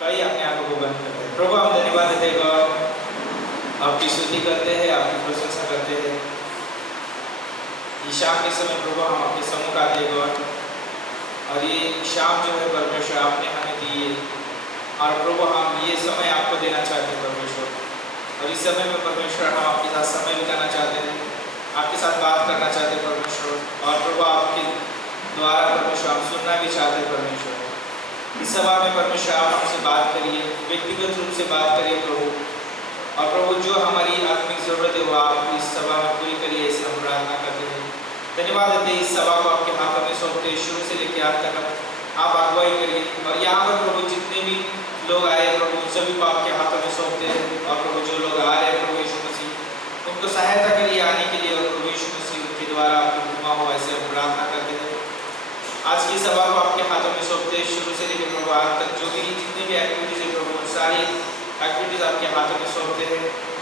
कई अपने आंखों को बंद करते हैं। प्रभु हम धन्यवाद देते हैं गॉड, आपकी स्तुति करते हैं, आपकी प्रशंसा करते हैं। ये शाम के समय प्रभु हम आपके सम्मुख आते हैं गॉड, और ये शाम जो है परमेश्वर आपने हमें दी है, और प्रभु हम ये समय आपको देना चाहते हैं परमेश्वर। और इस समय में परमेश्वर हम आपके साथ समय बिताना चाहते हैं, आपके साथ बात करना चाहते हैं परमेश्वर। और प्रभु आपके द्वारा परमेश्वर हम सुनना भी चाहते हैं परमेश्वर। इस सभा में परमेश्वर आप हमसे बात करिए, व्यक्तिगत रूप से बात करिए प्रभु। और प्रभु जो हमारी आत्मिक जरूरत है वो आप इस सभा में पूरी करिए, ऐसे हम प्रार्थना करते हैं। धन्यवाद देते हैं, इस सभा को आपके हाथों में सौंपते हैं, शुरू से लेकर आज तक आप अगुवाई करिए। और यहाँ पर प्रभु जितने भी लोग आए प्रभु सभी को आपके हाथों में सौंपते हैं। और प्रभु जो लोग आ रहे हैं प्रभु यीशु मसीह उनको सहायता करिए आने के लिए, और प्रभु यीशु मसीह उनके द्वारा आपकी महिमा हो, ऐसे हम प्रार्थना करते हैं। आज की सभा को आपके हाथों में सौंपते हैं, शुरू से लेकर प्रभु आज तक जो भी जितने भी एक्टिविटीज है प्रभु सारी एक्टिविटीज आपके हाथों में सौंपते हैं।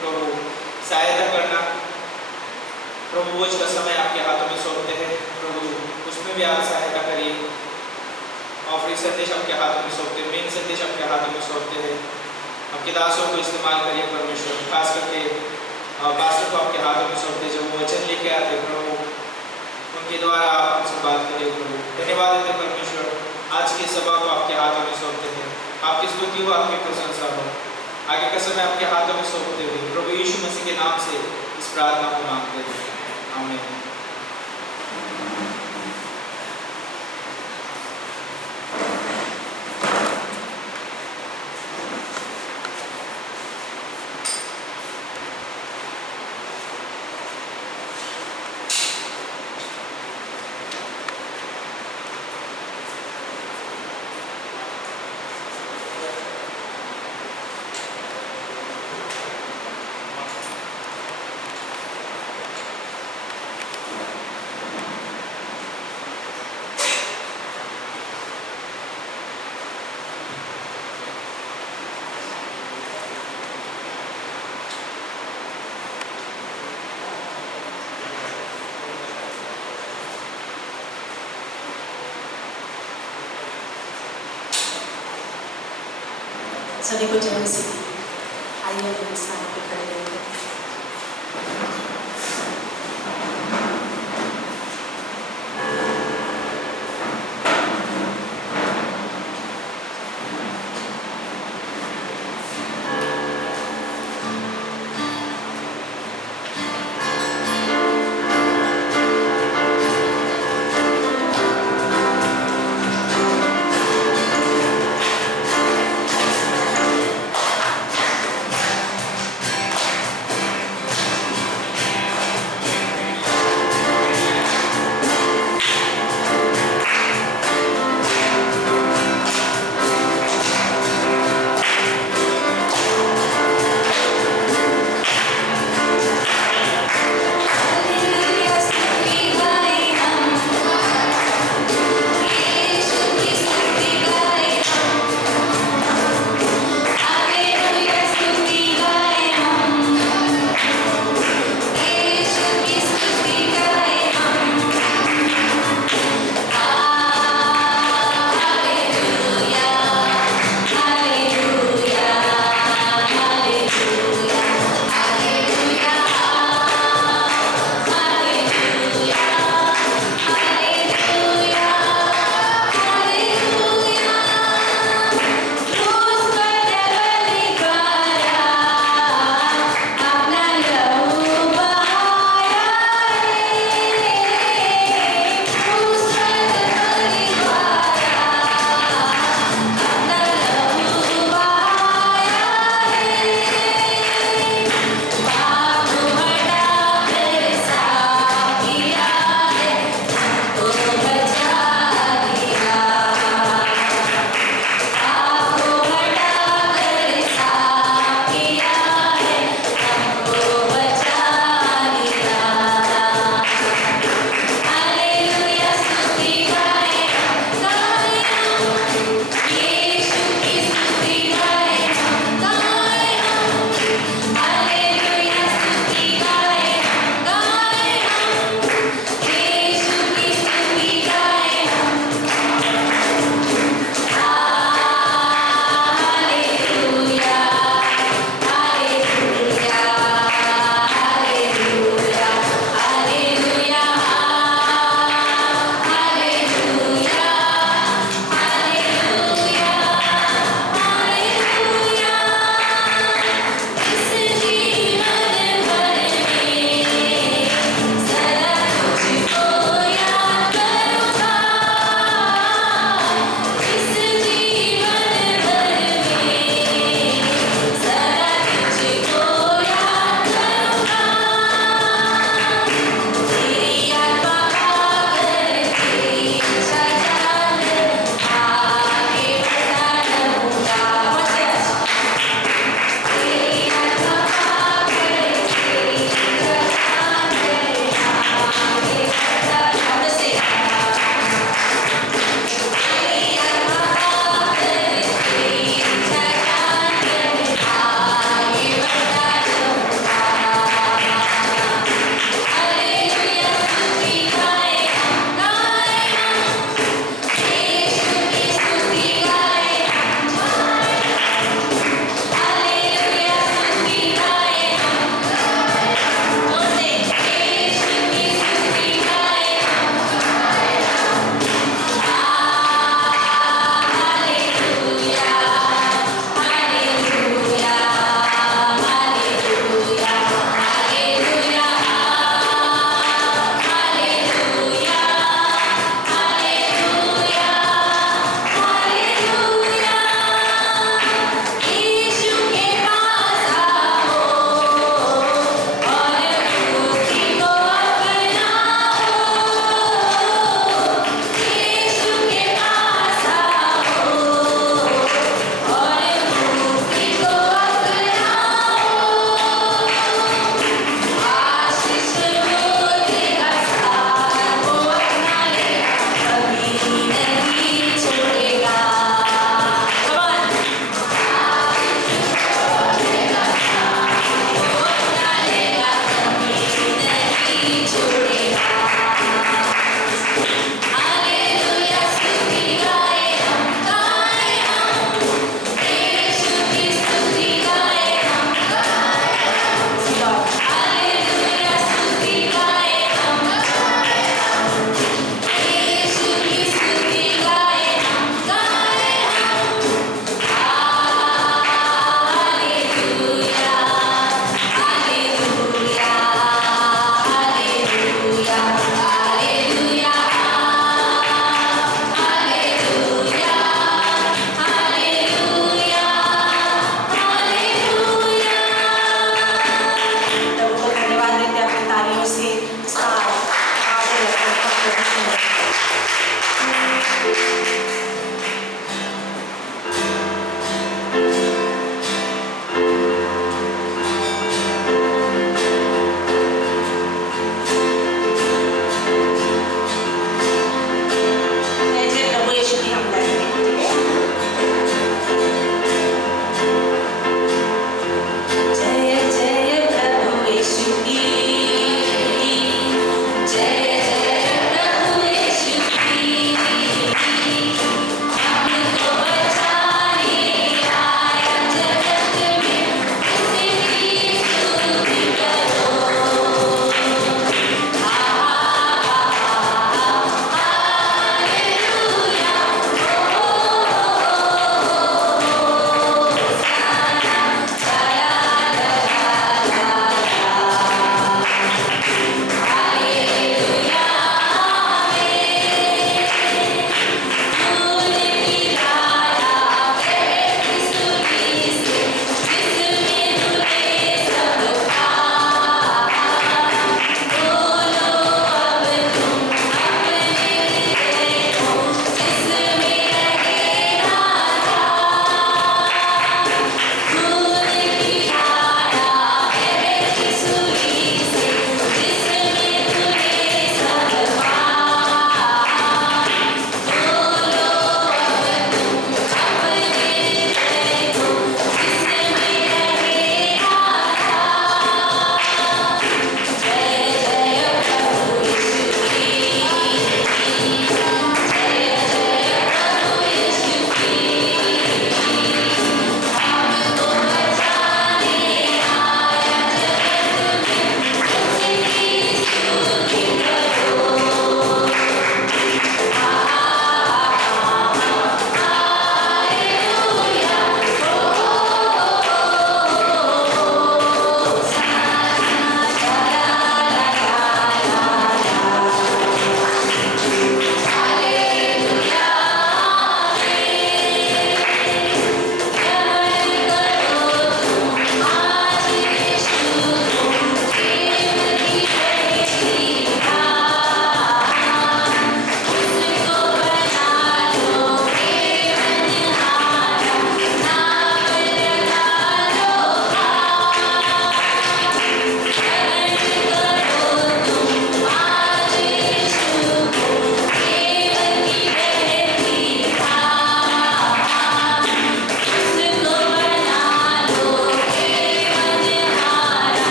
प्रभु सहायता करना, प्रभु भोज का समय आपके हाथों में सौंपते हैं, प्रभु उसमें भी आप सहायता करिए। ऑफरी संदेश आपके हाथों में सौंपते हैं, मेन संदेश आपके हाथों में सौंपते हैं। आपके दासों को इस्तेमाल करिए परमेश्वर, खास करके पास्टर को आपके हाथों में सौंपते हैं। जब वो वचन लेके आते प्रभु उनके द्वारा आप हमसे बात करिए प्रभु। धन्यवाद देते परमेश्वर, आज की सभा को आपके हाथों में सौंपते हैं। आपकी स्तुति हो, आपकी प्रशंसा हो। आगे का समय आपके हाथों में सौंपते हुए प्रभु यीशु मसीह के नाम से इस प्रार्थना को मांगते हैं, आमीन। सभी को जय मसीह। आइए हम स्थान पर खड़े रहेंगे।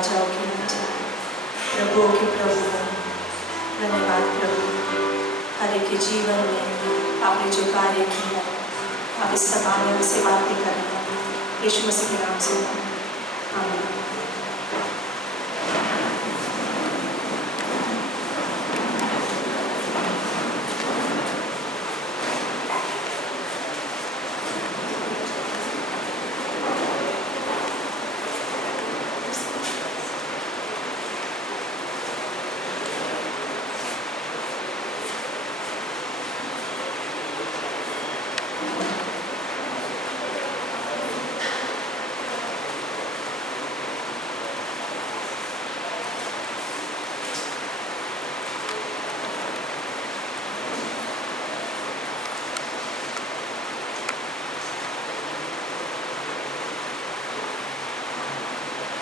राजाओं के राजा, प्रभुओं के प्रभु हो। धन्यवाद प्रभु, हर एक के जीवन में आपने जो कार्य किया, आप इस सभा में हमसे बातें करना, यीशु मसीह के नाम से आमीन।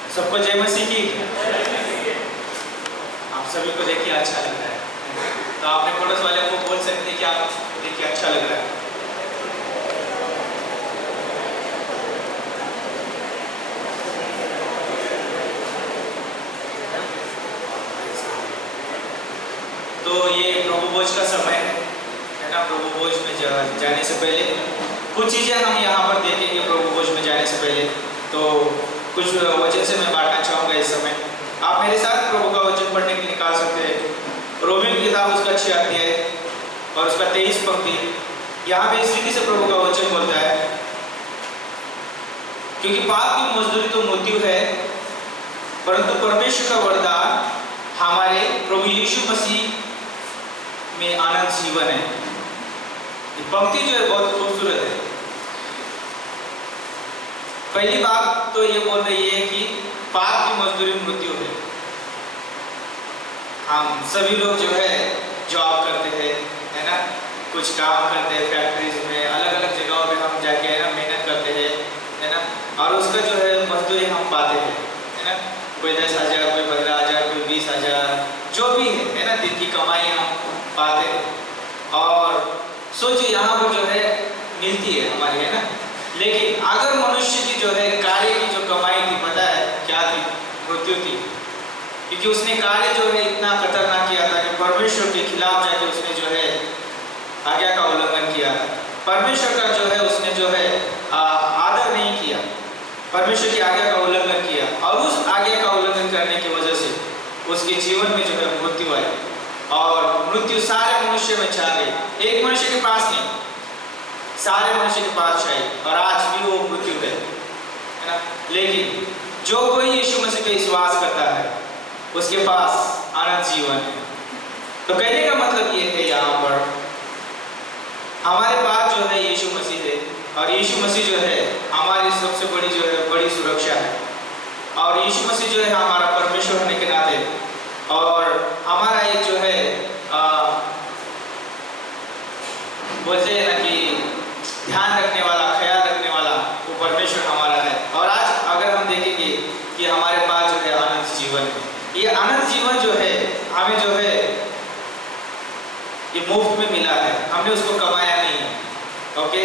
सबको जय मसीह की। आप सभी को देखिए अच्छा लग रहा है, तो आपने पड़ोस वाले को बोल सकते हैं कि आप देखिए अच्छा लग रहा है। तो ये प्रभु भोज का समय है ना। प्रभु भोज में जाने से पहले कुछ चीज़ें हम यहाँ पर देखेंगे। प्रभु भोज में जाने से पहले तो कुछ वचन से मैं बांटना चाहूँगा इस समय। आप मेरे साथ प्रभु का वचन पढ़ने के लिए निकाल सकते हैं। रोमियो की किताब उसका 6 अध्याय और उसका 23 पंक्ति। यहाँ पे इस रीति से प्रभु का वचन बोलता है, क्योंकि पाप की मजदूरी तो मृत्यु है, परंतु परमेश्वर का वरदान हमारे प्रभु यीशु मसीह में आनंद जीवन है। ये पंक्ति जो है बहुत खूबसूरत है। पहली बात तो ये बोल रही है कि पाप की मजदूरी मृत्यु है। हम सभी लोग जो है जॉब करते हैं, है ना, कुछ काम करते हैं फैक्ट्रीज में, अलग अलग जगहों पे हम जाके है ना मेहनत करते हैं, है ना, और उसका जो है मजदूरी हम पाते हैं, है ना। कोई 10,000, कोई 15,000, कोई 20,000, जो भी है ना, दिन की कमाई हम पाते हैं। और सोचिए यहाँ पर जो है मिलती है हमारी, है ना। लेकिन अगर मनुष्य की जो है कार्य की जो कमाई थी, पता है क्या थी? मृत्यु थी। क्योंकि उसने कार्य जो है इतना खतरनाक किया था कि परमेश्वर के खिलाफ जाके उसने जो है आज्ञा का उल्लंघन किया। परमेश्वर का जो है उसने जो है आदर नहीं किया, परमेश्वर की आज्ञा का उल्लंघन किया, और उस आज्ञा का उल्लंघन करने की वजह से उसके जीवन में जो है मृत्यु आई। और मृत्यु सारे मनुष्य में छा गई। एक मनुष्य के पास नहीं, सारे मनुष्य के पास छाई, और आज भी वो मृत्यु है ना। लेकिन जो कोई यीशु मसीह पे विश्वास करता है उसके पास अनंत जीवन है। तो कहने का मतलब ये है यहाँ पर हमारे पास जो है यीशु मसीह है, और यीशु मसीह जो है हमारी सबसे बड़ी जो है बड़ी सुरक्षा है। और यीशु मसीह जो है हमारा परमेश्वर होने के नाते, और हमारा एक जो है बोलते हैं ना कि ध्यान रखने वाला, ख्याल रखने वाला, वो परमेश्वर हमारा है। और आज अगर हम देखेंगे कि हमारे पास जो है अनंत जीवन है, ये अनंत जीवन जो है हमें जो है ये मुफ्त में मिला है, हमने उसको कमाया नहीं है। ओके,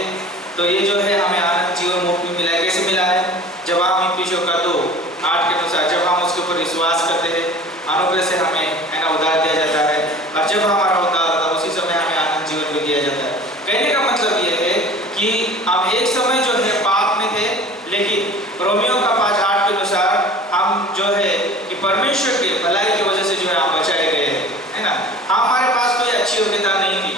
तो ये जो है हमें अनंत जीवन मुफ्त में मिला है। कैसे मिला है? जब हम इफिसियों का 2:8 के अनुसार जब हम उसके ऊपर विश्वास करते हैं, अनुग्रह से हमें है ना उद्धार दिया जाता है, और जब हमारा उद्धार होता है उसी समय हमें अनंत जीवन भी दिया जाता है। कहने का मतलब ये है कि हम एक समय जो है पाप में थे, लेकिन रोमियो का 5:8 के अनुसार हम जो है कि परमेश्वर के भलाई की वजह से जो है हम बचाए गए हैं, है ना। हमारे पास कोई अच्छी योग्यता नहीं थी,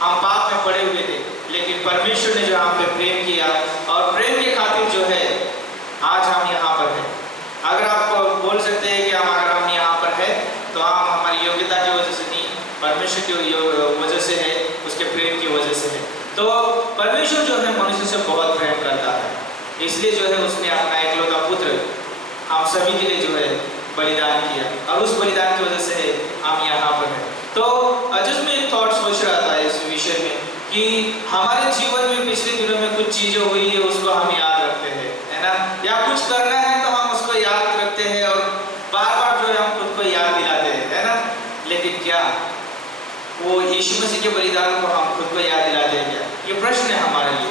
हम पाप में पड़े हुए थे, लेकिन परमेश्वर ने जो हम पे प्रेम किया, और प्रेम के खातिर जो है आज हम यहाँ पर हैं। अगर आप बोल सकते हैं कि अगर हम यहाँ पर है तो हम हमारी योग्यता की वजह से नहीं, परमेश्वर की वजह से है, उसके प्रेम की वजह से है। तो परमेश्वर जो है मनुष्य से बहुत प्रेम करता है, इसलिए जो है उसने अपना एकलौता पुत्र हम सभी के लिए जो है बलिदान किया, और उस बलिदान की वजह से हम यहाँ पर हैं। तो जस्ट मैं एक थॉट सोच रहा था इस विषय में कि हमारे जीवन में पिछले दिनों में कुछ चीज़ें हुई है, उसको हम याद रखते हैं, है ना, या कुछ करना है तो हम उसको याद रखते हैं, और बार बार जो है हम खुद को याद दिलाते हैं, है ना। लेकिन क्या वो यीशु मसीह के बलिदान को हम खुद को याद दिलाते हैं क्या? ये प्रश्न है हमारे लिए।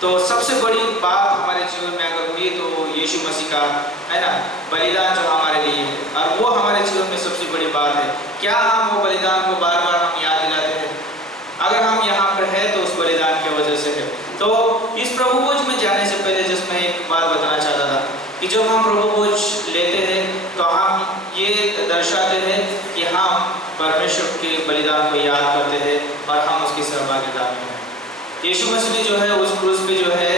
तो सबसे बड़ी बात हमारे जीवन में अगर हुई तो यीशु मसीह का, है ना, बलिदान जो हमारे लिए है, और वो हमारे जीवन में सबसे बड़ी बात है। क्या हम वो बलिदान को बार बार हम याद दिलाते हैं? अगर हम यहाँ पर है तो उस बलिदान की वजह से है। तो इस प्रभु भोज में जाने से पहले जिसमें एक बात बताना चाहता था कि जब हम प्रभु भोज लेते हैं तो हम ये दर्शाते हैं कि हम परमेश्वर के बलिदान को याद करते हैं और हम उसकी सहभागिता में हैं। यीशु मसीह ने जो है उस क्रूस पे जो है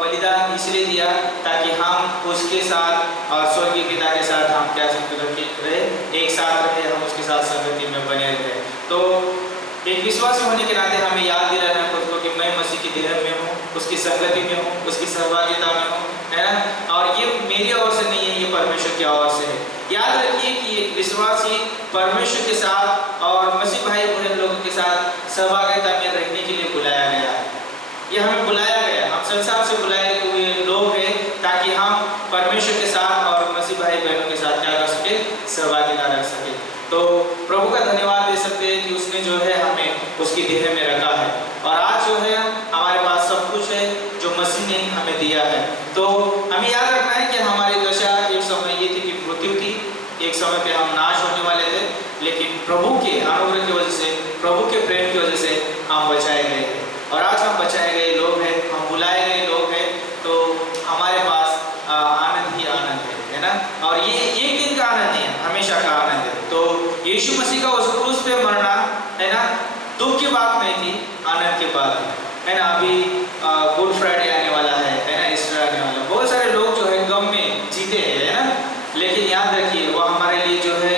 बलिदान इसलिए दिया ताकि हम उसके साथ और स्वर्गीय पिता के साथ हम क्या रहे, एक साथ रहे, हम उसके साथ संगति में बने रहे। तो एक विश्वासी होने के नाते हमें याद दिलाना है खुद को कि मैं मसीह की देह में हूँ, उसकी संगति में हूँ, उसकी सहभागिता में हूँ, है ना। और ये मेरी ओर से नहीं है, ये परमेश्वर की ओर से है। याद रखिए कि एक विश्वासी परमेश्वर के साथ और मसीह भाई बहन लोगों के साथ सहभागिता में रहने के लिए बुलाया गया है। ये हमें बुलाया गया, हम संसार से बुलाए हुए लोग हैं ताकि हम परमेश्वर के साथ और मसीह भाई बहनों के साथ क्या कर सके, सहभागिता रख सके। तो प्रभु का धन्यवाद दे सकते हैं कि उसने जो है हमें उसकी देह में रखा है और आज जो है हमारे पास सब कुछ है जो मसीह ने हमें दिया है। तो हमें याद रखना है कि हमारी दशा एक समय ये थी कि मृत्यु थी, एक समय पे हम नाश होने वाले थे, लेकिन प्रभु के अनुग्रह की वजह से, प्रभु के प्रेम की वजह से हम बचाए गए थे और आज हम बचाए गए लोग हैं, हम बुलाए गए लोग हैं। तो हमारे पास आनंद ही आनंद है ना। और ये एक दिन का आनंद नहीं है, हमेशा का आनंद है। तो यीशु मसीह का उस क्रूस पे मरना, है ना, दुख की बात नहीं थी, आनंद की बात है ना। अभी गुड फ्राइडे आने वाला है ना, ईस्टर आने वाला है। बहुत सारे लोग जो है गम में जीते हैं, है ना, लेकिन याद रखिए वो हमारे लिए जो है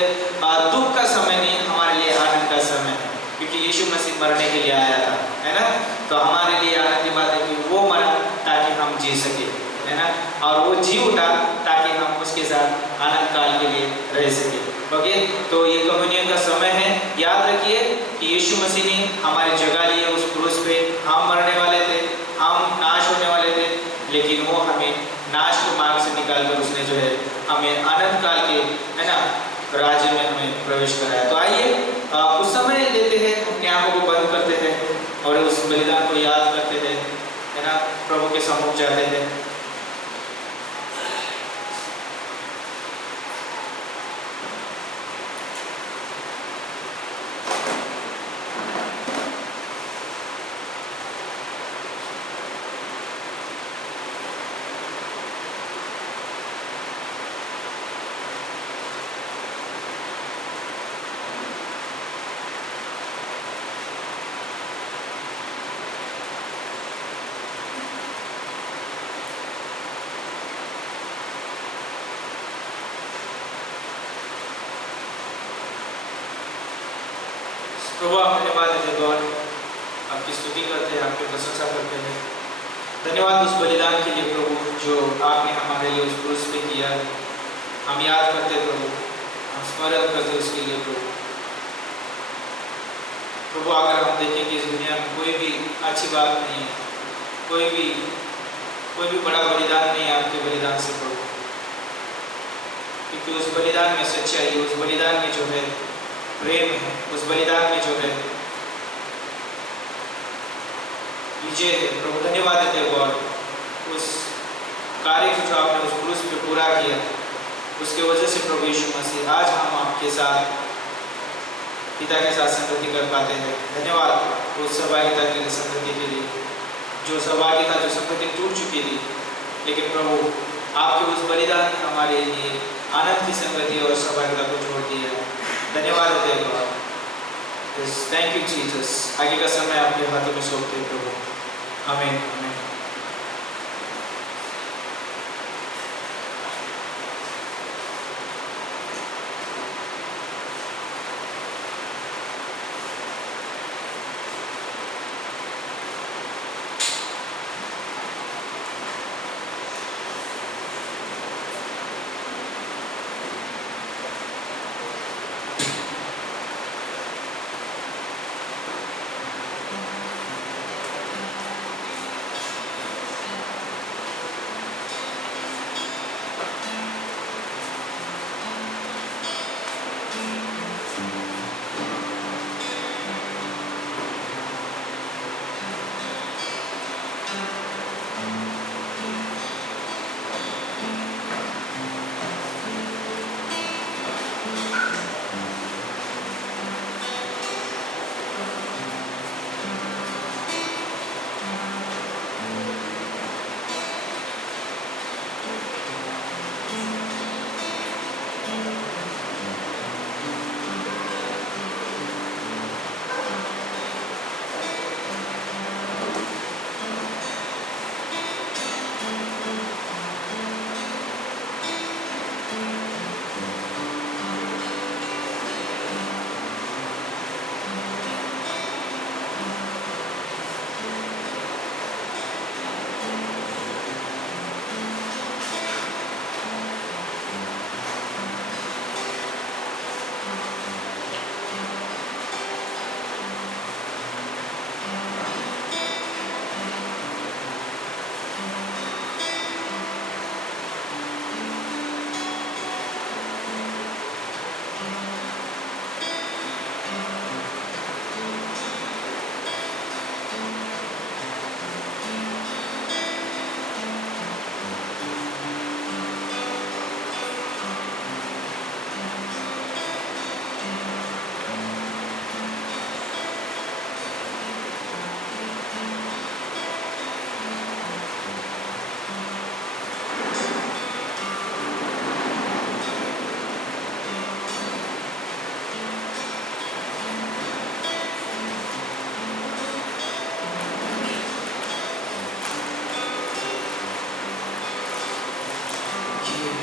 दुख का समय नहीं, हमारे लिए आनंद का समय है, क्योंकि यीशु मसीह मरने के लिए आया था, है ना। तो हमारे लिए आनंद की बात है कि वो मरा ताकि हम जी सके, है ना, और वो जी उठा ताकि हम उसके साथ आनंद काल के लिए रह सके। ओके, तो ये कम्युनियन का समय है। याद रखिए कि यीशु मसीह ने हमारी जगह ली है उस क्रूस पे। हम मरने वाले थे, हम नाश होने वाले थे, लेकिन वो हमें नाश के मार्ग से निकालकर उसने जो है हमें आनंद काल के, है ना, राज्य में हमें प्रवेश कराया। तो आइए कुछ समय लेते हैं, अपने आंखों को बंद करते हैं और उस बलिदान को याद करते हैं, है ना, प्रभु के सम्मुख जाते हैं। प्रभु आप धन्यवाद देते गॉड, आपकी स्तुति करते हैं, आपकी प्रशंसा करते हैं। धन्यवाद उस बलिदान के लिए प्रभु जो आपने हमारे लिए उस क्रूस पे किया। हम याद करते प्रभु, हम स्मरण करते उसके लिए प्रभु। प्रभु अगर हम देखें कि इस दुनिया में कोई भी अच्छी बात नहीं है, कोई भी बड़ा बलिदान नहीं है आपके बलिदान से प्रभु, क्योंकि उस बलिदान में सच्चाई, उस बलिदान में जो है प्रेम है, उस बलिदान में जो है विजय है। प्रभु धन्यवाद देते हैं गॉड उस कार्य को जो आपने उस क्रूस पे पूरा किया, उसके वजह से प्रभु यीशु मसीह आज हम आपके साथ, पिता के साथ संगति कर पाते हैं। धन्यवाद उस सहभागिता के लिए, संगति के लिए, जो सहभागिता, जो संगति टूट चुकी थी, लेकिन प्रभु आपके उस बलिदान ने हमारे लिए आनंद की संगति और सहभागिता को जोड़ दिया। धन्यवाद देते हैं गॉड। Thank you Jesus. आगे का समय आपके हाथों में सौंपते हैं प्रभु। आमीन, आमीन।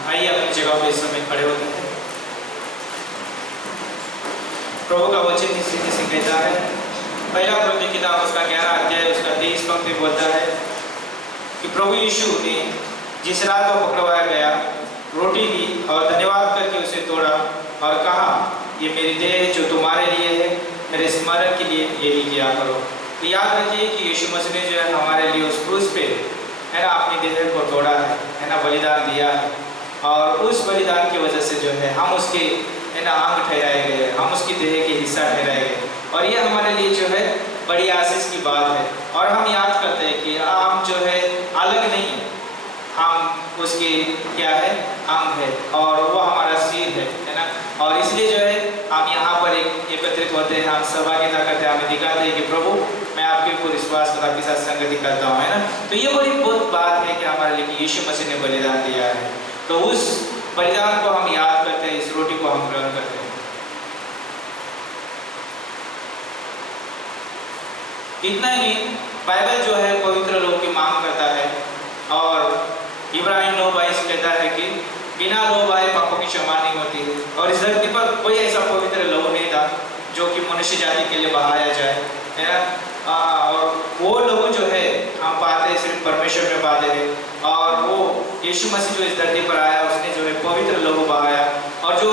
आइए अपनी जगह पे इस समय खड़े होते हैं। प्रभु का वचन इस रीति से कहता है, पहला कुरिन्थियों की किताब उसका 11 अध्याय उसका 23 पंक्ति बोलता है कि प्रभु यीशु ने जिस रात को पकड़वाया गया रोटी ली और धन्यवाद करके उसे तोड़ा और कहा, ये मेरी देह है जो तुम्हारे लिए है, मेरे स्मरण के लिए यही किया करो। तो याद रखिए कि यीशु मसीह ने जो है हमारे लिए उस क्रूस पे है ना अपनी देह को तोड़ा है ना, बलिदान दिया है, और उस बलिदान की वजह से जो है हम उसके है ना अंग ठहराए गए, हम उसकी देह के हिस्सा ठहराए गए, और ये हमारे लिए जो है बड़ी आशीष की बात है। और हम याद करते हैं कि हम जो है अलग नहीं है, हम उसके क्या है अंग है, और वो हमारा सिर है ना। और इसलिए जो है हम यहाँ पर एकत्रित होते हैं, हम सहभागिता करते हैं, हमें दिखाते हैं कि प्रभु मैं आपके ऊपर विश्वास करता, आपके साथ संगति करता हूँ, है ना। तो ये बड़ी बहुत बात है कि हमारे लिए यीशु मसीह ने बलिदान दिया है, तो उस बलिदान को हम याद करते हैं, इस रोटी को हम ग्रहण करते हैं। इतना ही बाइबल जो है पवित्र लोग की मांग करता है, और इब्राहिम 9:22 कहता है कि बिना लोभ आए पापों की क्षमा नहीं होती है, और इस धरती पर कोई ऐसा पवित्र लहू नहीं था जो कि मनुष्य जाति के लिए बहाया जाए, है ना। और वो लहू जो है हम पाते हैं सिर्फ परमेश्वर में पाते हैं, और वो यीशु मसीह जो इस धरती पर आया उसने जो है पवित्र लहू बहाया, और जो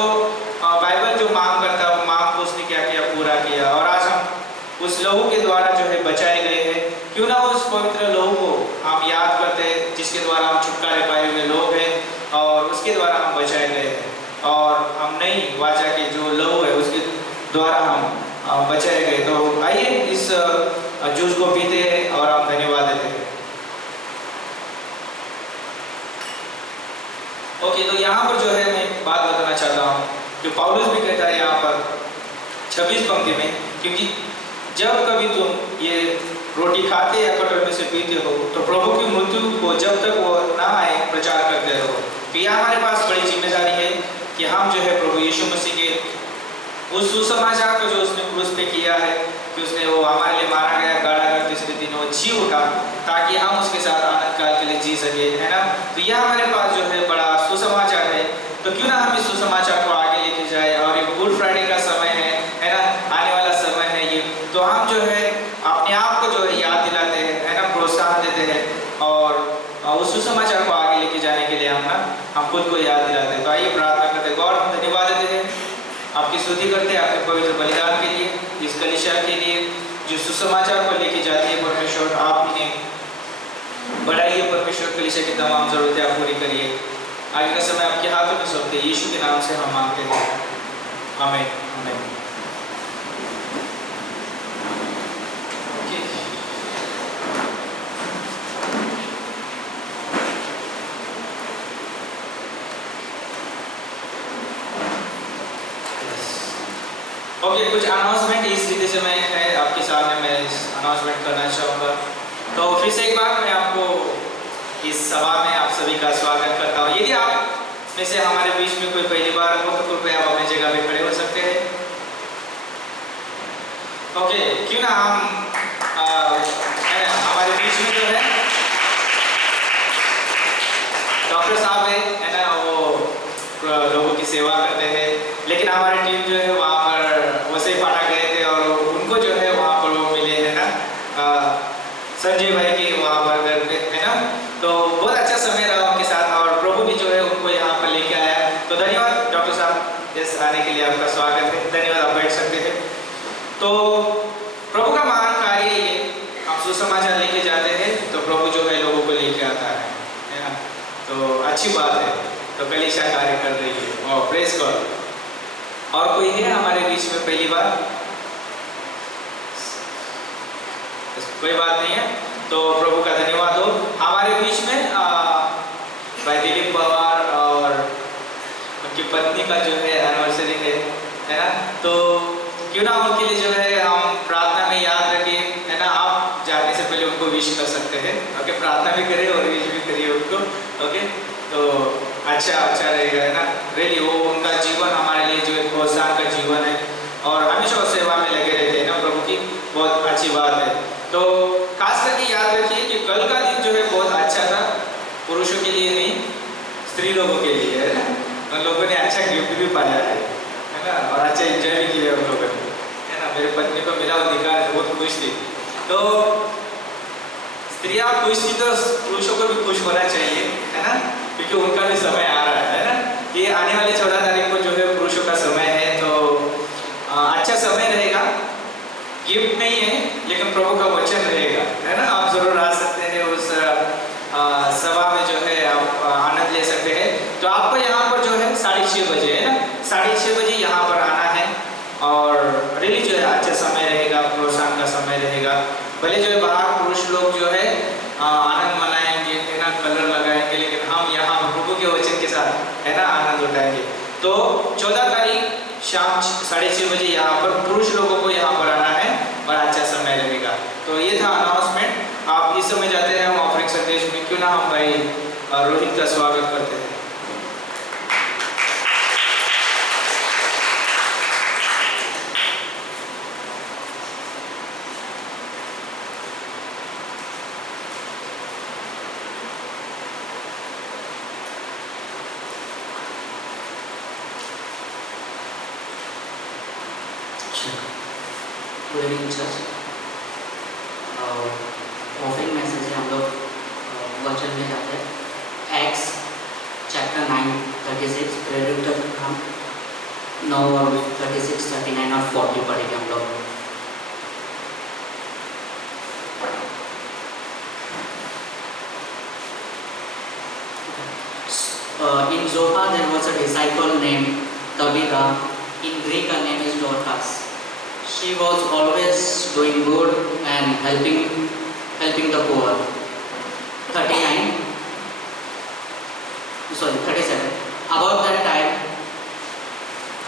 बाइबल जो मांग करता है वो मांग को उसने क्या किया, पूरा किया, और आज हम उस लहू के द्वारा जो है बचाए गए हैं। क्यों ना उस पवित्र लहू को हम याद करते हैं जिसके द्वारा हम छुटकारे पाए हुए लोग हैं, और उसके द्वारा हम बचाए गए हैं, और हम नई वाचा के जो लहू है उसके द्वारा हम बचाए गए। तो आइए इस जूस को पीते हैं और हम धन्यवाद देते हैं। ओके, तो यहाँ पर जो है मैं एक बात बताना चाहता हूँ जो पौलुस भी कहता है यहाँ पर 26 पंक्ति में, क्योंकि जब कभी तुम ये रोटी खाते या कटोरे में से पीते हो तो प्रभु की मृत्यु को जब तक वो ना आए प्रचार करते रहो। तो यह हमारे पास बड़ी जिम्मेदारी है कि हम जो है प्रभु यीशु मसीह के उस सुसमाचार को जो उसने क्रूस पे किया है, कि उसने वो हमारे लिए मारा गया, गाड़ा गया, तीसरे दिन वो जी उठा ताकि हम उसके साथ आनंद काल के लिए जी सके, है ना। तो यह हमारे पास जो है बड़ा सुसमाचार है, तो क्यों ना हम इस सुसमाचार को आगे लेके जाए। और एक गुड फ्राइडे का समय है ना, आने वाला समय है ये, तो हम जो है अपने आप को जो है याद दिलाते हैं, है ना, प्रोत्साहन देते हैं, और उस सुसमाचार को आगे लेके जाने के लिए हम खुद को याद दिलाते हैं। तो आइए प्रार्थना करते हैं। गॉड, हम धन्यवाद देते हैं, आपकी स्तुति करते हैं आपके पवित्र बलिदान के लिए, इस कलीसिया के लिए जो सुसमाचार को लेके जाती है। परमेश्वर आप इन्हें बढ़ाइए, परमेश्वर कलीसिया की तमाम जरूरतें आप पूरी करिए। आगे का समय आपके हाथों में सौंपते हैं, यीशु के नाम से हम मांगते हैं, आमीन आमीन। ओके, कुछ अनाउंसमेंट इस रीति से मैं है आपके सामने मैं अनाउंसमेंट करना चाहूँगा। तो फिर से एक बार मैं आपको इस सभा में आप सभी का स्वागत करता हूँ। यदि आप में से हमारे बीच में कोई पहली बार हो तो कृपया आप अपनी जगह पे खड़े हो सकते हैं। ओके, क्यों ना हम हमारे बीच में जो है डॉक्टर साहब है ना, वो लोगों की सेवा करते हैं, लेकिन हमारी टीम जो है वहाँ पर वैसे ही फाटा गए थे, और उनको जो है वहाँ पर वो मिले है ना संजय भाई के वहाँ पर घर पे, है ना। तो बहुत अच्छा समय रहा उनके साथ, और प्रभु ने जो है उनको यहाँ पर लेके आया। तो धन्यवाद डॉक्टर साहब, इस आने के लिए आपका स्वागत है, धन्यवाद। आप बैठ सकते हैं। तो प्रभु का महान कार्य ये, हम सुसमाचार लेके जाते हैं तो प्रभु जो है लोगों को लेके आता है ना। तो अच्छी बात है, तो कलीसिया कार्य कर रही है, और प्रेज गॉड। और कोई है हमारे बीच में पहली बार? कोई बात नहीं है, तो प्रभु का धन्यवाद हो। हमारे बीच में भाई दिलीप पवार और उनकी पत्नी का जो है एनिवर्सरी है ना। तो क्यों ना उनके लिए जो है हम प्रार्थना में याद रखें, है ना। आप जाने से पहले उनको विश कर सकते हैं, ओके। प्रार्थना भी करें और विश भी करिए उनको, ओके। तो अच्छा रहेगा, है ना। रियली वो उनका जीवन हमारे लिए जो एक प्रोत्साहन का जीवन है, और हमेशा वो सेवा में लगे रहते हैं ना प्रभु की, बहुत अच्छी बात है। तो खास करके याद रखिए कि कल का दिन जो है बहुत अच्छा था, पुरुषों के लिए नहीं, स्त्री लोगों के लिए है तो लोगों ने अच्छा गिफ्ट भी पाया है ना, और अच्छा एंजॉय भी किया उन लोगों ने, है ना। मेरी पत्नी को मिला अधिकार, बहुत खुश थी। तो स्त्रियाँ खुश थी तो पुरुषों को भी खुश होना चाहिए, है ना, क्योंकि उनका भी समय आ रहा है ना। ये आने वाले 14 तारीख को जो है पुरुषों का समय है, तो अच्छा समय रहेगा। गिफ्ट नहीं है लेकिन प्रभु का वचन रहेगा, है ना। आप जरूर आ सकते हैं उस सभा में, जो है आप आनंद ले सकते हैं। तो आपको यहाँ पर जो है 6:30 बजे, है ना, 6:30 बजे यहाँ पर आना है। और रियली जो है अच्छा समय रहेगा, प्रोत्साहन का समय रहेगा। भले जो है बाहर पुरुष लोग जो है आनंद मनाएंगे, है ना, कलर लगाएंगे, लेकिन हम यहाँ प्रभु के वचन के साथ, है ना, आनंद उठाएंगे। तो 14 तारीख शाम 6:30 बजे यहाँ पर पुरुष लोगों को यहाँ पर आना है और अच्छा समय रहेगा। तो ये था अनाउंसमेंट। आप इस समय जाते हैं हम ऑफरिंग संदेश में, क्यों ना हम भाई रोहित का स्वागत करते हैं। Good evening church. Offering message है, हम लोग वचन में जाते हैं। एक्स चैप्टर 9:36 प्रेरित तक हम 9 और 36, 39 और 40 पढ़ेंगे हम लोग। In Joppa there was a disciple named Tabitha. In Greek her name is Dorcas. She was always doing good and helping the poor. 37. About that time,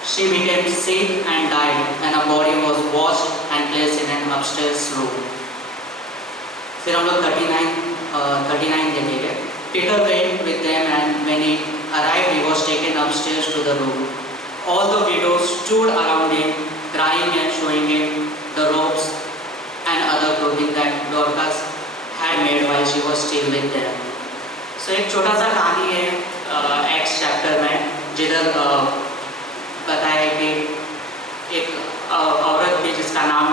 she became sick and died, and her body was washed and placed in an upstairs room. फिर हम लोग 39 देखेंगे। Peter went with them, and when he arrived, he was taken upstairs to the room. All the widows stood around him, crying and showing him the robes and other clothing that Dorcas had made while she was still with them. So एक छोटा सा कहानी है x chapter में, जिधर बताया है कि एक औरत थी जिसका नाम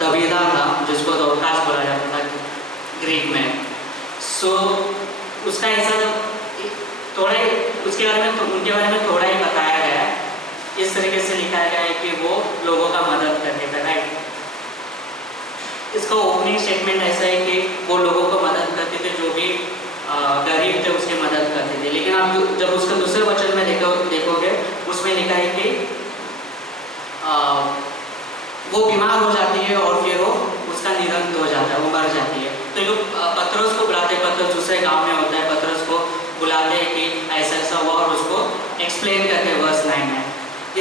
तबीदा था, जिसको दोरकास बोला जाता था ग्रीक में। सो उसका ऐसा थोड़ा ही उसके बारे में उनके बारे में थोड़ा ही बताया गया है। इस तरीके से लिखा गया है कि वो लोगों का मदद करते थे, राइट। इसका ओपनिंग स्टेटमेंट ऐसा है कि वो लोगों को मदद करते थे, जो भी गरीब थे उसकी मदद करते थे। लेकिन आप जब उसके दूसरे वचन में देखोगे उसमें लिखा है कि वो बीमार हो जाती है और फिर वो उसका निधन हो जाता है, वो मर जाती है। तो जो पतरस को बुलाते हैं, पतरस दूसरे गांव में होता है, पतरस को बुलाते हैं कि ऐसा ऐसा हुआ और उसको एक्सप्लेन करते हैं वर्स 9 में।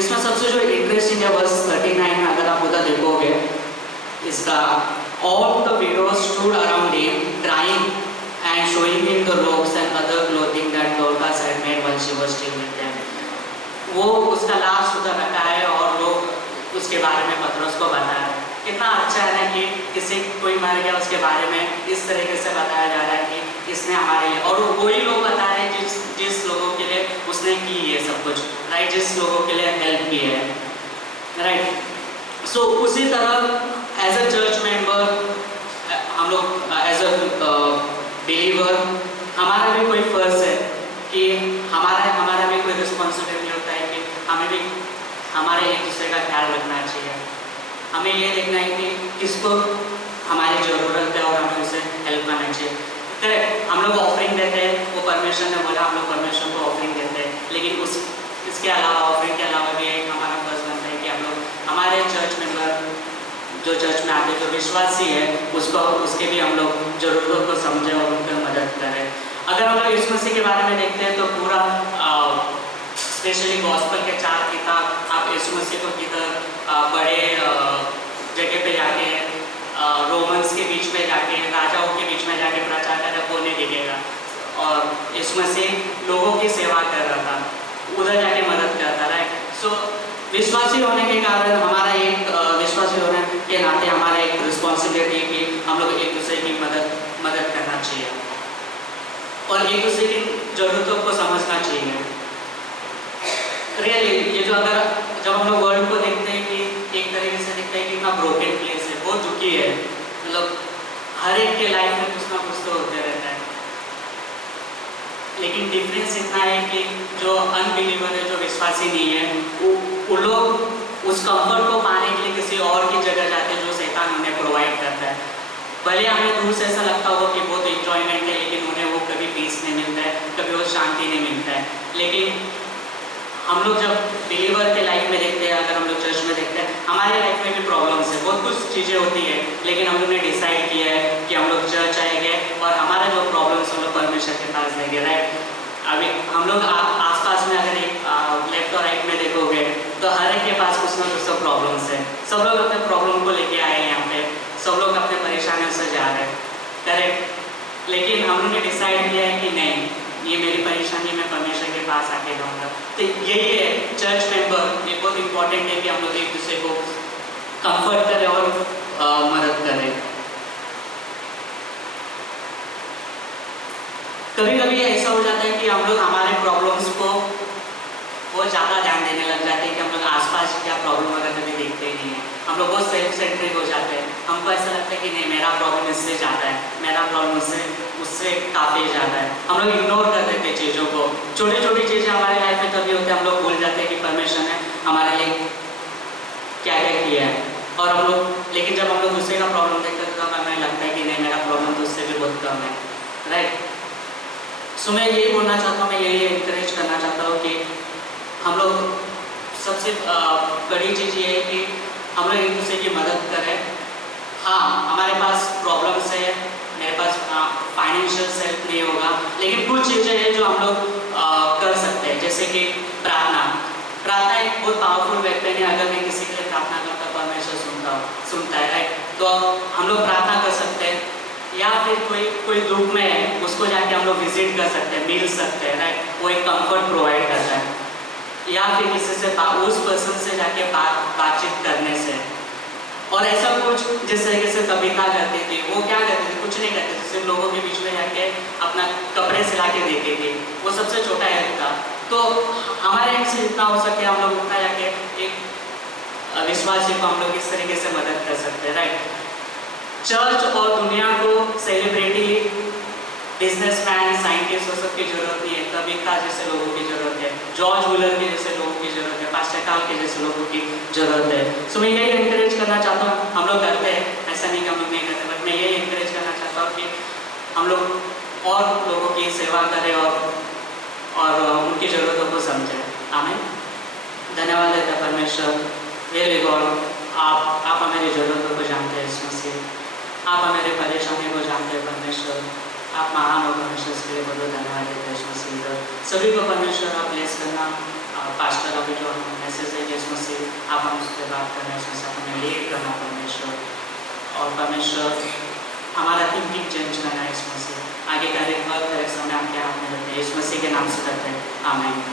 इसमें सबसे जो इंटरेस्टिंग है वर्स 39 में, अगर आप उधर देखोगे इसका all the widows stood around him crying and showing him the robes and other clothing that Dorcas had made while she was still with them. वो उसका लाश उधर रखा है और लोग उसके बारे में पतरस को बताया। कितना अच्छा है ना कि किसी कोई मर गया उसके बारे में इस तरीके से बताया जा रहा है कि इसने हमारे लिए, और वही लोग बता रहे हैं जिस लोगों के लिए उसने की है सब कुछ, राइट, जिस लोगों के लिए हेल्प की है, राइट। सो उसी तरह एज अ चर्च मेंबर हम लोग एज अ बिलीवर हमारा भी कोई फर्ज है कि हमारा भी कोई रिस्पॉन्सिबिलिटी होता है कि हमें भी हमारे एक दूसरे का ख्याल रखना चाहिए। हमें ये देखना है कि किसको हमारी ज़रूरत है और हमें उसे हेल्प करना चाहिए। करेक्ट, हम लोग ऑफरिंग देते हैं, वो परमेश्वर ने बोला हम लोग परमेश्वर को ऑफरिंग देते हैं, लेकिन इसके अलावा ऑफरिंग के अलावा भी एक हमारा फर्ज बनता है कि हम लोग हमारे चर्च मेंबर जो चर्च में आते जो विश्वासी है उसके भी हम लोग ज़रूरतों को समझें और उनकी मदद करें। अगर हम लोग यीशु मसीह के बारे में देखते हैं तो पूरा स्पेशली गॉस्पेल के 4 किताब आप यीशु मसीह को किधर बड़े जगह पे जाके रोमन्स के बीच में जाके राजाओं के बीच में जाके प्रचार करना वो नहीं दिखेगा। और यीशु मसीह लोगों की सेवा कर रहा था, उधर जाके मदद करता, राइट। सो विश्वासी होने के कारण हमारा एक विश्वासी होने के नाते हमारा एक रिस्पॉन्सिबिलिटी है कि हम लोग एक दूसरे की मदद करना चाहिए। और एक दूसरे की ज़रूरतों को समझना चाहिए। रियली ये जो अगर जब हम लोग वर्ल्ड को देखते हैं कि एक तरीके से देखते हैं कि इतना ब्रोकन प्लेस है, बहुत दुखी है, मतलब हर एक के लाइफ में कुछ ना कुछ तो होते रहता है। लेकिन डिफरेंस इतना है कि जो अनबिलीवर है, जो विश्वासी नहीं है, वो लोग उस कंफर्ट को पाने के लिए किसी और की जगह जाते हैं जो शैतान उन्हें प्रोवाइड करता है। भले हमें दूर से ऐसा लगता होगा कि बहुत इंजॉयमेंट है, लेकिन उन्हें वो कभी पीस नहीं मिलता है, कभी वो शांति नहीं मिलता है। लेकिन हम लोग जब बिलीवर के लाइफ में देखते हैं, अगर हम लोग चर्च में देखते हैं, हमारे लाइफ में भी प्रॉब्लम्स है, बहुत कुछ चीज़ें होती है, लेकिन हम लोग ने डिसाइड किया है कि हम लोग चर्च आएंगे और हमारा जो प्रॉब्लम्स हम लोग परमेश्वर के पास देंगे, राइट। अभी हम लोग आसपास में अगर एक लेफ्ट और राइट में देखोगे तो हर एक के पास कुछ ना कुछ सब प्रॉब्लम्स है। सब लोग अपने प्रॉब्लम को लेके आए हैं यहाँ पे, सब लोग अपने परेशानियों से जा रहे हैं, करेक्ट। लेकिन हम लोग ने डिसाइड किया है कि नहीं, ये मेरी परेशानी मैं परमेश्वर के पास आके जाऊँगा। तो यही है चर्च मेंबर, ये बहुत इंपॉर्टेंट है कि हम लोग एक दूसरे को कंफर्ट करें और मदद करें। कभी कभी ऐसा हो जाता है कि हम लोग हमारे प्रॉब्लम्स को बहुत ज़्यादा ध्यान देने लग जाते हैं कि हम लोग आसपास क्या प्रॉब्लम वगैरह कभी देखते ही नहीं है। हम लोग बहुत सेल्फ सेंट्रिक हो जाते हैं। हमको ऐसा लगता है कि नहीं, मेरा प्रॉब्लम इससे ज़्यादा है, मेरा प्रॉब्लम उससे काफ़ी ज़्यादा है। हम लोग इग्नोर कर देते हैं चीज़ों को। छोटी छोटी चीज़ें हमारे लाइफ में तभी होते हैं, हम लोग भूल जाते हैं कि परमेश्वर ने हमारे लिए क्या क्या किया है। और हम लोग, लेकिन जब हम लोग दूसरे का प्रॉब्लम देखते हैं तो हमें लगता है कि नहीं, मेरा प्रॉब्लम तो उससे भी बहुत कम है, राइट। सो मैं यही बोलना चाहता हूँ, मैं यही इंकरेज करना चाहता हूँ कि हम लोग सबसे बड़ी चीज़ ये है कि हम लोग एक दूसरे की मदद करें। हाँ, हमारे पास प्रॉब्लम्स है, मेरे पास फाइनेंशियल हेल्प नहीं होगा, लेकिन कुछ चीज़ें हैं जो हम लोग कर सकते हैं, जैसे कि प्रार्थना। प्रार्थना एक बहुत पावरफुल वेपन है। अगर मैं किसी के लिए प्रार्थना करता हूँ, परमेश्वर सुनता है, राइट। तो हम लोग प्रार्थना कर सकते हैं, या फिर कोई दुख में है उसको जाके हम लोग विजिट कर सकते हैं, मिल सकते हैं, राइट। वो एक कंफर्ट प्रोवाइड करता है। या फिर किसी से उस पर्सन से जाके बातचीत करने से। और ऐसा कुछ जिस तरीके से कविता करती थी, वो क्या करती थी, कुछ नहीं करती थी, सिर्फ लोगों के बीच में जाके अपना कपड़े सिला के देती थी। वो सबसे छोटा हेल्प था। तो हमारे एंड से जितना हो सके हम लोग उतना जाके एक विश्वासी को हम लोग इस तरीके से मदद कर सकते हैं, राइट। चर्च और दुनिया को सेलिब्रिटी, बिजनेसमैन, साइंटिस्ट और सबकी जरूरत नहीं है। कविता जैसे लोगों की जरूरत है, जॉर्ज वुलर के जैसे लोगों की जरूरत है, पास्टर काल के जैसे लोगों की जरूरत है। सो मैं यही इंकरेज करना चाहता हूँ, हम लोग करते हैं, ऐसा नहीं कि हम लोग नहीं करते, बट मैं यही इंकरेज करना चाहता हूँ कि हम लोग और लोगों की सेवा करें और उनकी ज़रूरतों को समझें। आमीन। धन्यवाद है परमेश्वर, रियली गॉड, आप हमारी ज़रूरतों को जानते हैं इसमें से, आप हमारे परेशानी को जानते हैं परमेश्वर। आप महान हो परमेश्वर, इसके लिए बहुत धन्यवाद देते हैं इसमें से। सभी को परमेश्वर आप ब्लेस करना। पास्टर अभी जो मैसेज है इसमें से आप हम उससे बात करना, इसमें से हमें लीड करना परमेश्वर। और परमेश्वर हमारा थिंकिंग चेंज करना है इसमें से। आगे का डायरेक्शन आपके हाथ में रहते हैं, इस मसीह के नाम से करते हैं, आमीन।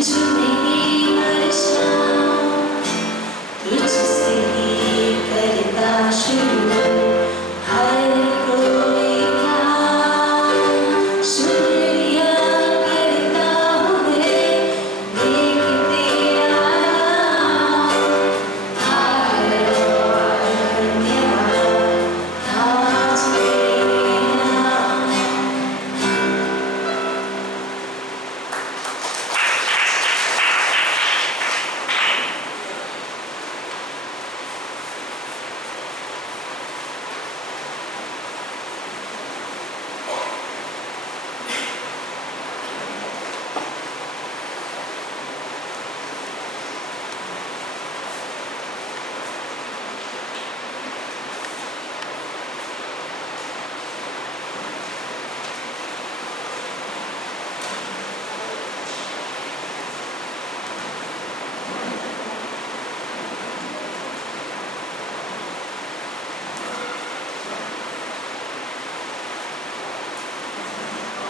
तुझ में ही हर शाम, तुझसे ही करता शुरू हर कोई काम। शुक्रिया करता हूँ मैं, देख तेरा नाम। आदर और धन्यवाद आज तेरे नाम।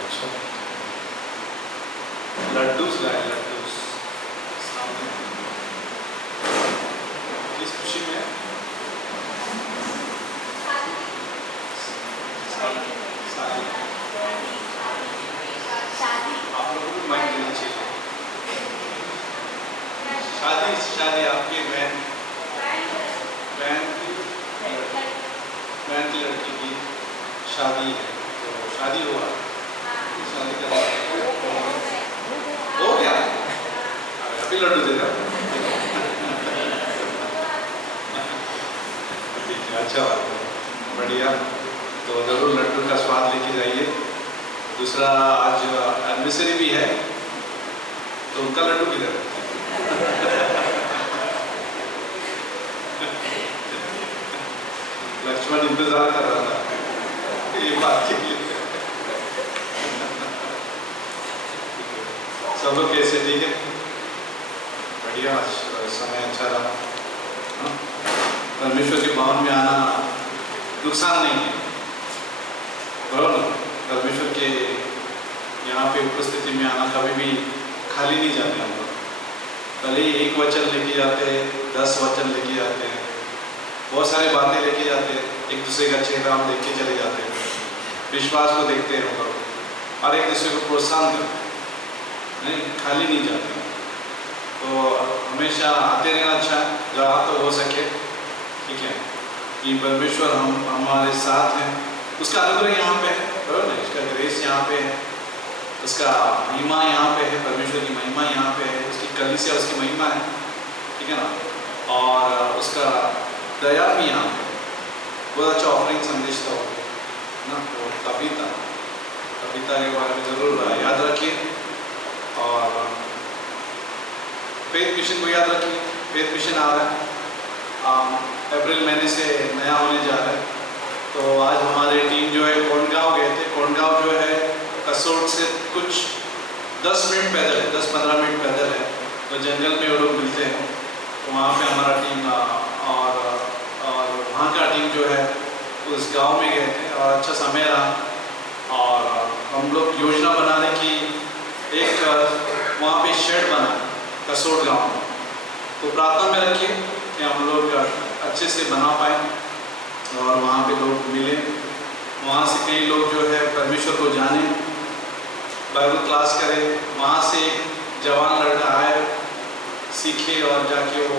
अच्छा, लड्डूस लाए, लड्डूस सामने किस खुशी में? शादी। आप लोगों को माइक देना चाहिए। शादी आपकी बहन की लड़की की शादी है, तो शादी हुआ, शादी कर हो गया, अभी लड्डू देगा। ठीक है, अच्छा बात है, बढ़िया। तो जरूर लड्डू का स्वाद लेके जाइए। दूसरा, आज एनिवर्सरी भी है, तो उनका लड्डू किधर है? लक्ष्मण इंतजार कर रहा था ये बात के लिए। सब लोग कैसे, ठीक है, बढ़िया, समय अच्छा रहा। हाँ? परमेश्वर के भवन में आना नुकसान नहीं है, बराबर ना? परमेश्वर के यहाँ पे उपस्थिति में आना कभी भी खाली नहीं जाते हम लोग। भले ही एक वचन लेके जाते हैं, 10 वचन लेके जाते हैं, बहुत सारी बातें लेके जाते हैं, एक दूसरे का चेहरा हम देख के चले जाते हैं, विश्वास को देखते हैं हम लोग और एक दूसरे को प्रोत्साहन करते हैं, नहीं खाली नहीं जाते। तो हमेशा आते रहना अच्छा है, जहाँ तो हो सके, ठीक है, कि परमेश्वर हमारे साथ हैं, उसका अनुग्रह यहाँ पे है, बराबर ना? उसका ग्रेस यहाँ पे है, उसका महिमा यहाँ पे है, परमेश्वर की महिमा यहाँ पे है, उसकी कलीसिया उसकी महिमा है, ठीक है ना? और उसका दया भी यहाँ पे। बहुत अच्छा ऑफरिंग संदेश था ना, वो कविता के बारे में ज़रूर याद रखिए। और फेथ मिशन को याद रखिए, फेथ मिशन आ रहा है, अप्रैल महीने से नया होने जा रहा है। तो आज हमारी टीम जो है कोंडगांव गए थे। कोंडगांव जो है कसोट से कुछ 10 मिनट पैदल है, 10-15 मिनट पैदल है, तो जंगल में वो लोग मिलते हैं, तो वहाँ पे हमारा टीम और वहाँ का टीम जो है उस गांव में गए थे और अच्छा समय रहा। और हम लोग योजना बनाने की, एक वहाँ पे शेड बना कसोट गांव में, तो प्रार्थना में रखिए कि हम लोग अच्छे से बना पाए और वहाँ पे लोग मिले, वहाँ से कई लोग जो है परमेश्वर को जाने, बाइबल क्लास करें। वहाँ से एक जवान लड़का आए, सीखे और जाके वो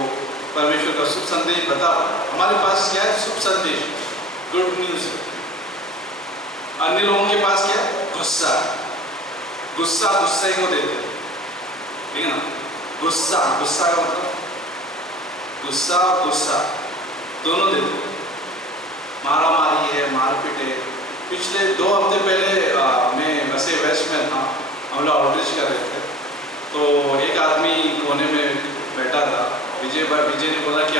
परमेश्वर का शुभ संदेश बता। हमारे पास क्या है? शुभ संदेश, गुड न्यूज़। अन्य लोगों के पास क्या है? गुस्सा गुस्से को देते हैं, ठीक है ना? गुस्सा का मतलब गुस्सा दोनों देते हैं। मारा मारी है, मारपीट है। पिछले 2 हफ्ते पहले मैं वैसे वेस्ट में था, हम लोग आउटरीच कर रहे थे, तो एक आदमी कोने में बैठा था। विजय ने बोला कि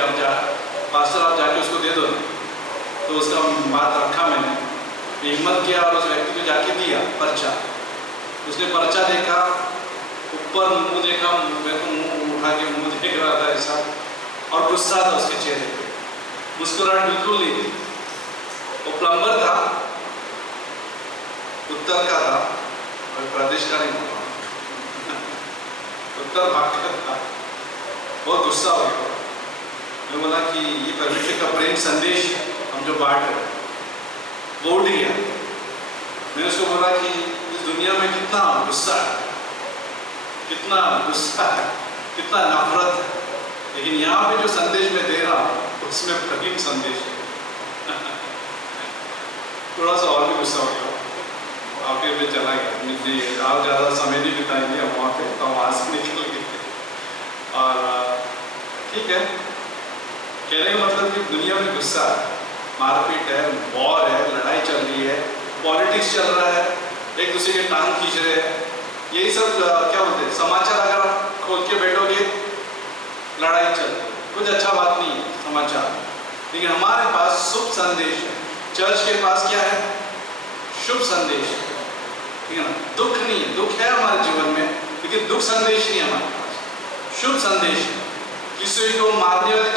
पास्टर आप जाके उसको दे दो। तो उसका बात रखा मैंने, हिम्मत किया और उस व्यक्ति को जाके दिया पर्चा। उसने पर्चा देखा, ऊपर मुंह देखा, मेरे को मुंह उठा के मुंह देख रहा था ऐसा, और गुस्सा था उसके चेहरे पे, मुस्कुराहट बिल्कुल नहीं थी। वो प्लम्बर था, उत्तर का था और प्रदेश का नहीं था। तो उत्तर भाग का था, बहुत गुस्सा हो गया। मैं बोला कि ये परमेश्वर का प्रेम संदेश हम जो बांट रहे वो उठ गया। मैंने उसको बोला कि इस दुनिया में कितना गुस्सा है, कितना गुस्सा है, कितना नफरत है, लेकिन यहाँ पे जो संदेश मैं दे रहा हूँ उसमें प्रेम संदेश है। थोड़ा सा और भी गुस्सा हो गया, आपके पे चला गया। मुझे आप ज़्यादा समय नहीं बिताएंगे हम वहाँ पे, तो वहाँ से निकल गए। और ठीक है, कहने का मतलब कि दुनिया में गुस्सा है, मारपीट है, वॉर है, लड़ाई चल रही है, पॉलिटिक्स चल रहा है, एक दूसरे के टांग खींच रहे हैं, यही सब क्या बोलते हैं, समाचार अगर आप खोल के बैठोगे लड़ाई चल रही है, कुछ अच्छा बात नहीं है समाचार। लेकिन हमारे पास शुभ संदेश है, चर्च के पास क्या है, शुभ संदेश है, ठीक है ना। दुख नहीं है, दुख है हमारे जीवन में, लेकिन दुख संदेश नहीं है हमारे पास, शुभ संदेश है। किसी को मारने वाली